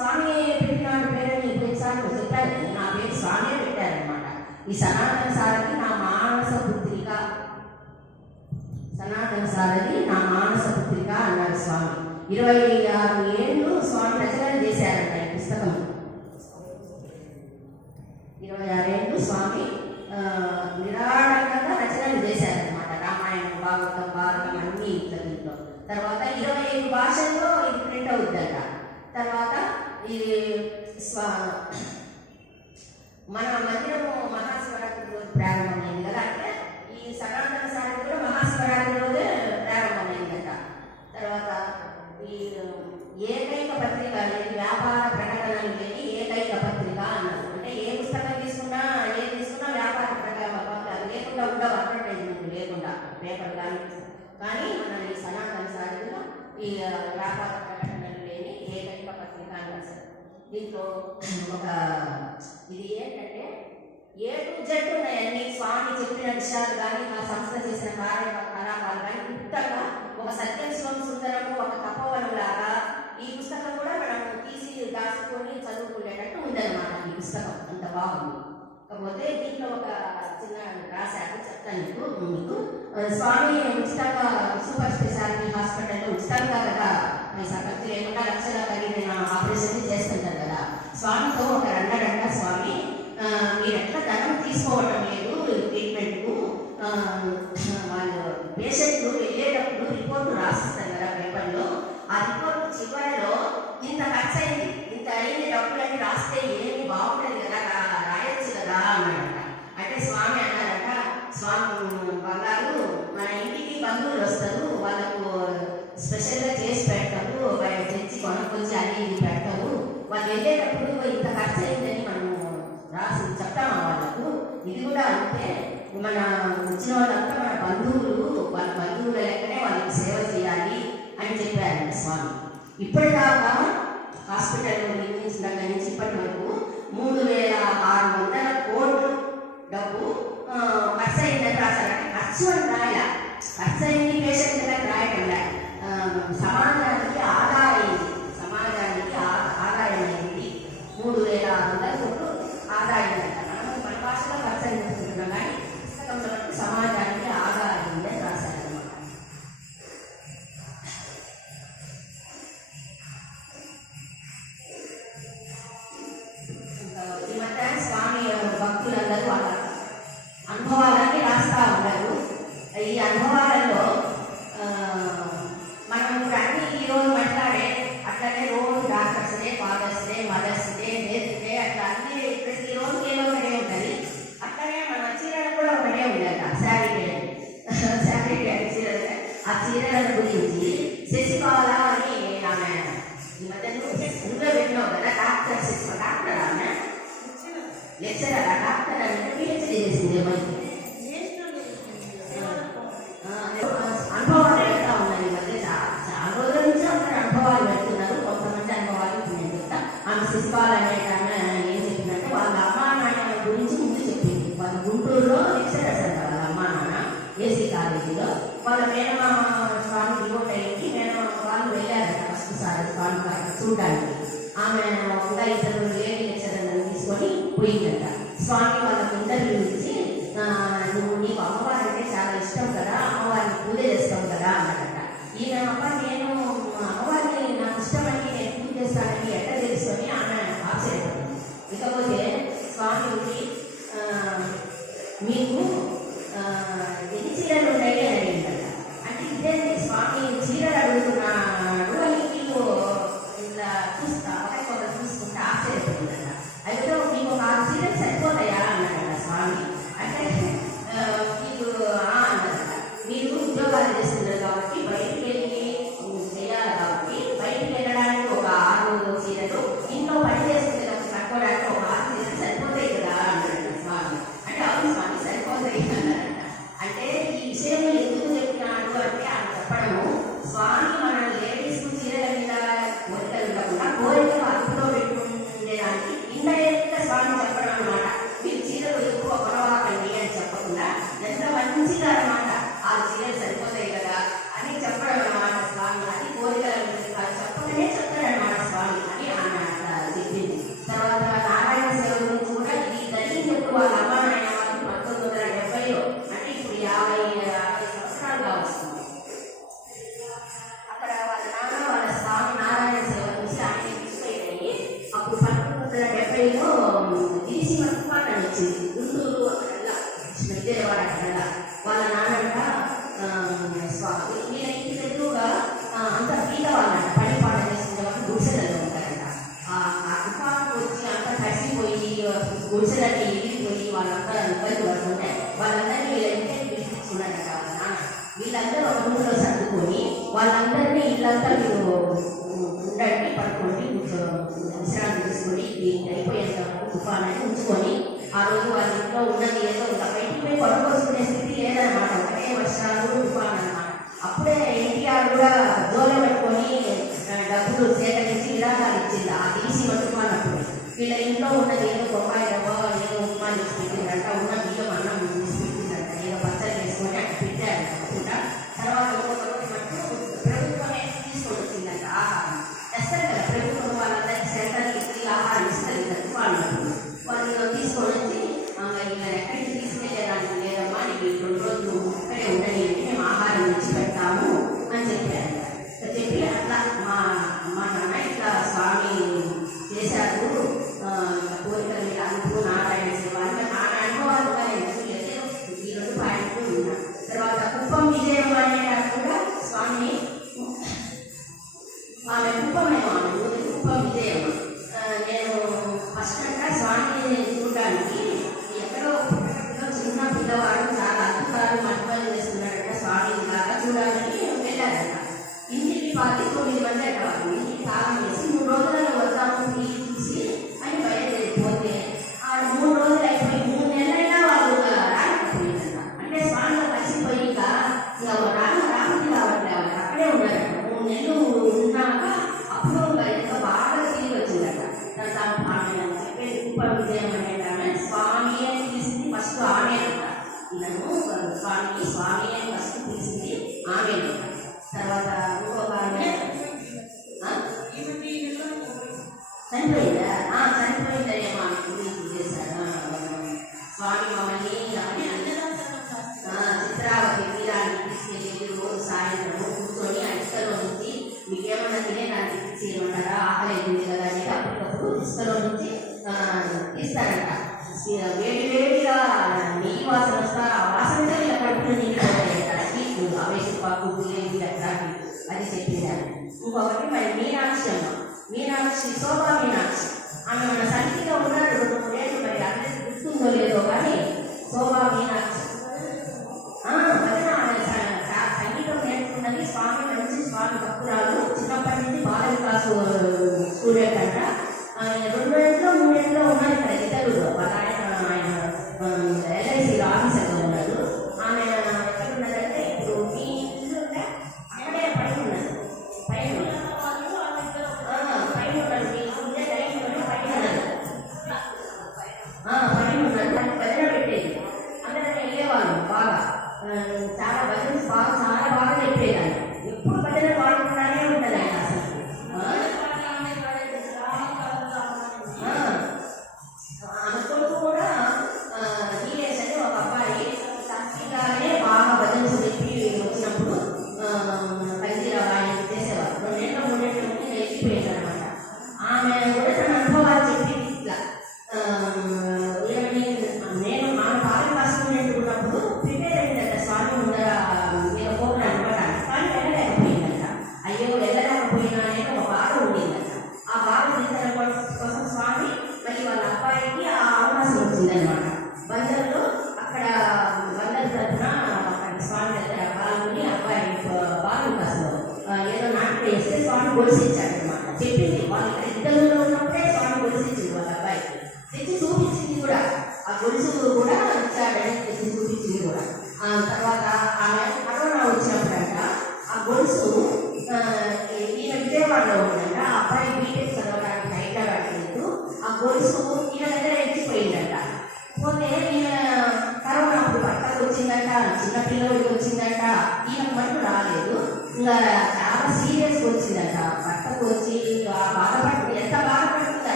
స్వామి పెట్టినాడు పేరని ఎన్నిసార్లు చెప్పారు నా పేరు స్వామి పెట్టారనమాట ఈ సనాతన సారథి నా మానస పుత్రిక. సనాతన సారథి నా మానస పుత్రిక అన్నారు స్వామి. ఇరవై ఆరు ఏళ్ళు స్వామి రచన చేశారంట ఈ పుస్తకం. ఇరవై ఆరేళ్ళు స్వామి నిరాడంగా రచనలు చేశారనమాట రామాయణం భాగవతం భారతం అన్ని ఇట్లా దీంట్లో. తర్వాత ఇరవై ఐదు భాషల్లో ఇది ప్రింట్ అవుతుందట తర్వాత ఇది స్వా మన మందిరము మహాశివరాత్రి రోజు ప్రారంభమైంది కదా? అంటే ఈ సనాతన సారి కూడా మహాశివరాత్రి రోజే ప్రారంభమైందట తర్వాత ఈ ఏకైక పత్రిక అనేది వ్యాపార ప్రకటనలు లేని ఏకైక పత్రిక అన్నారు అంటే ఏ పుస్తకం తీసుకున్నా ఏ తీసుకున్నా వ్యాపార ప్రకటన అది లేకుండా ఉండవు అడ్వర్టైజ్మెంట్ లేకుండా పేపర్ కానీ. కానీ మన ఈ సనాతన సారిలో ఈ వ్యాపార అనేది ఏకైక పత్రిక సార్ దీంట్లో ఒక ఇది ఏంటంటే ఏ టు జెడ్ ఉన్నాయన్నీ స్వామి చెప్పిన విషయాలు కానీ మా సంస్థ చేసిన కార్యకలాపాలు కానీ గుప్తంగా ఒక సత్యం శివం సుందరము ఒక తపోవనం లాగా ఈ పుస్తకం కూడా మనం తీసి దాచుకొని చదువుకునేటట్టు ఉందన్నమాట ఈ పుస్తకం. అంత బాగుంది. కాకపోతే దీంట్లో ఒక చిన్న రాశారు చెప్తాను మీకు. మీకు స్వామి ఉచితంగా సూపర్ స్పెషాలిటీ హాస్పిటల్లో ఉచితంగా కదా పైసా సంతృప్తి లేకుండా లక్షల ఖరీదైన ఆపరేషన్ చేస్తుంటారు కదా. స్వామితో ఒక అన్నాడంట స్వామి మీరు ఎట్లా ధనం తీసుకోవటం లేదు? ట్రీట్మెంట్కు వాళ్ళు పేషెంట్లు వెళ్ళేటప్పుడు రిపోర్ట్ రాసిస్తారు కదా పేపర్లో. ఆ రిపోర్ట్ చివరిలో ఇంత ఖర్చు అయింది ఇంత అయింది డబ్బులని రాస్తే ఏమి బాగుంటుంది కదా రా- రాయొచ్చు కదా అన్నాడంట. అంటే స్వామి అన్నారంట స్వామి బంగారు మన ఇంటికి బంధువులు స్పెషల్గా చేసి పెడతారు వాళ్ళు తెచ్చి కొనుక్కొచ్చి అని ఇది పెడతారు. వాళ్ళు వెళ్ళేటప్పుడు ఇంత ఖర్చు అయిందని మనము రాసి చెప్తాము వాళ్ళకు? ఇది కూడా అంటే మన వచ్చిన వాళ్ళంతా మన బంధువులు వాళ్ళ బంధువుల లెక్కనే వాళ్ళకి సేవ చేయాలి అని చెప్పారండి స్వామి. ఇప్పటిదాకా హాస్పిటల్ నిర్మించిన దగ్గర నుంచి ఇప్పటి వరకు మూడు వేల ఆరు వందల కోట్లు డబ్బు ఖర్చు అయిందని రాశారంటే ఖర్చు అని రాయాల. ఖర్చు అయింది పేషెంట్ దగ్గర 嗯小孩呢二 అంట. స్వామి వాళ్ళ ఇంటర్వ్యూ ఇచ్చి నువ్వు నీకు అమ్మవారు అంటే చాలా ఇష్టం కదా అమ్మవారిని పూజ చేస్తావు కదా అన్నట ఈయన అమ్మ నేను అమ్మవారిని నాకు ఇష్టమని నేను పూజ చేస్తానని ఎట్లా తెలుసుకొని ఆమె ఆశ్చర్యపడింది ఇకపోతే స్వామికి మీకు ఎన్ని చీరలు ఉన్నాయి? అని అడిగిందట. అంటే ఇదే స్వామి చీరలు అడుగుతున్నాడు విజయవాడ వాళ్ళ నాన్నంట అంత పీట వాళ్ళంట పని పాట చేసుకునే వాళ్ళు గుడిసెలలో ఉంటారంట. తుఫాను వచ్చి అంత కలిసిపోయి గుడిసెలకి వెళ్ళిపోయి వాళ్ళంతా ఇబ్బంది పడుతుంటాయి వాళ్ళందరినీ వీళ్ళ పిలిపించుకున్నారంట వాళ్ళ నాన్న. వీళ్ళందరూ ఒక రూమ్లో సర్దుకొని వాళ్ళందరినీ ఇల్లంతా మీరు ఉండండి పడుకోండి విశ్రాంతి తీసుకొని దీనికి అయిపోయేంత తుఫాన్ ఉంచుకొని ఆ రోజు వాళ్ళ ఇంట్లో ఉన్నది ఏదో బయటికి పోయి పడుకోసుకునే స్థితి లేదనమాట ఒకటే వర్షాలు తుఫాన్ అనమాట అప్పుడే ఎన్టీఆర్ కూడా దూరం పెట్టుకొని డబ్బులు సేకరించి ఇలాగా ఇచ్చింది. ఆ తీసి పట్టుకున్నప్పుడు వీళ్ళ ఇంట్లో ఉన్నది ఏదో బొమ్మాయి ఏదో ఉప్మా ఇచ్చింది. అంట ఉన్నది. చూడాలని వెళ్ళారట ఇంటికి పాతి తొమ్మిది మంది అట వాళ్ళని తాగం చేసి మూడు రోజులలో వస్తాము చూసి అని బయలుదేరిపోతే ఆ మూడు రోజులు అయిపోయి మూడు నెలలైనా వాళ్ళు రాకపోయిందట అంటే స్వామిలో కలిసిపోయి ఇక రాను రాముడు కాబట్టి అక్కడే ఉన్నారట. మూడు నెలలు ఉన్నాక అప్పుడు బయట బాగా తిరిగి వచ్చిందట. తన ఆమె చెప్పేసి గొప్ప విజయం అనేటామె స్వామి అని పిలిచింది ఫస్ట్ ఆమె అంట. నన్ను స్వామికి స్వామి అని ఫస్ట్ తర్వాత ఇంకొక ఆమె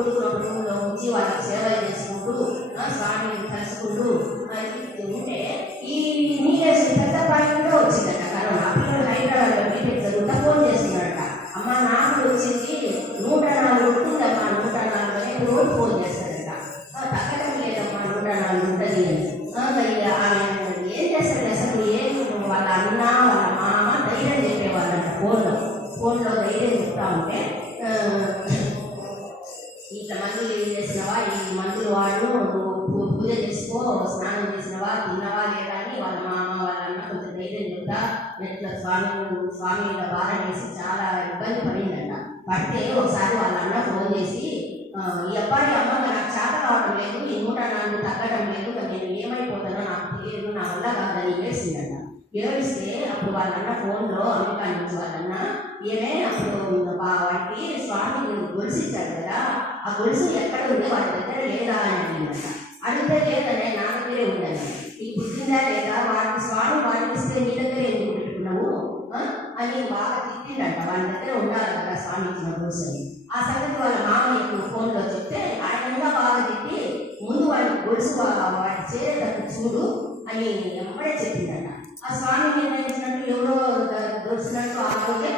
కొడుకుల కుటుంబంలో ఉంచి వారికి సేవ చేసుకుంటూ స్వామిని కలుసుకుంటూ ఉంటే ఏడిస్తే అప్పుడు వాళ్ళన్న ఫోన్లో అమెరికా నుంచి వాళ్ళన్న ఈమె అప్పుడు బా- వాడికి స్వామి గొలుసు ఇచ్చాడు కదా ఆ గొలుసు ఎక్కడ ఉంది వాళ్ళ దగ్గర లేదా అని అడిగిందంట. అడిగితే లేదనే నా దగ్గరే ఉందని ఈ పుట్టిందా లేదా? వాడికి స్వామి వాడికి ఇస్తే నీ దగ్గర ఎందుకు పెట్టుకున్నావు? అని బాగా తిట్టిండట వాళ్ళ దగ్గర ఉండాలి కదా స్వామి ఇచ్చిన గొలుసు అని ఆ సంగతి వాళ్ళ మామయ్యకు ఫోన్లో చెప్తే ఆయన ఇంకా బాగా తిట్టి ముందు వాడికి గొలుసు వా- వాడి చేరేటప్పుడు చూడు అని ఎప్పుడే చెప్పిందట. ఆ స్వామి నిర్ణయించినట్టు ఎవరో దొరికినట్టు ఆ రోజే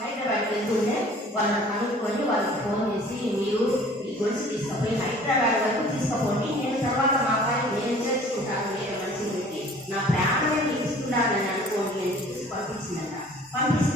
హైదరాబాద్ వెళ్తుండే వాళ్ళని కనుక్కొని వాళ్ళకి ఫోన్ చేసి మీరు ఈ గొలుసు తీసుకుపోయి హైదరాబాద్ వరకు తీసుకుపోండి. నేను తర్వాత మా పని నేను చేసుకుంటాను వేరే మంచి పెట్టి నా ప్రాణమే తీసుకున్నానని అనుకోండి అని చెప్పేసి పంపించిందట. పంపిస్తే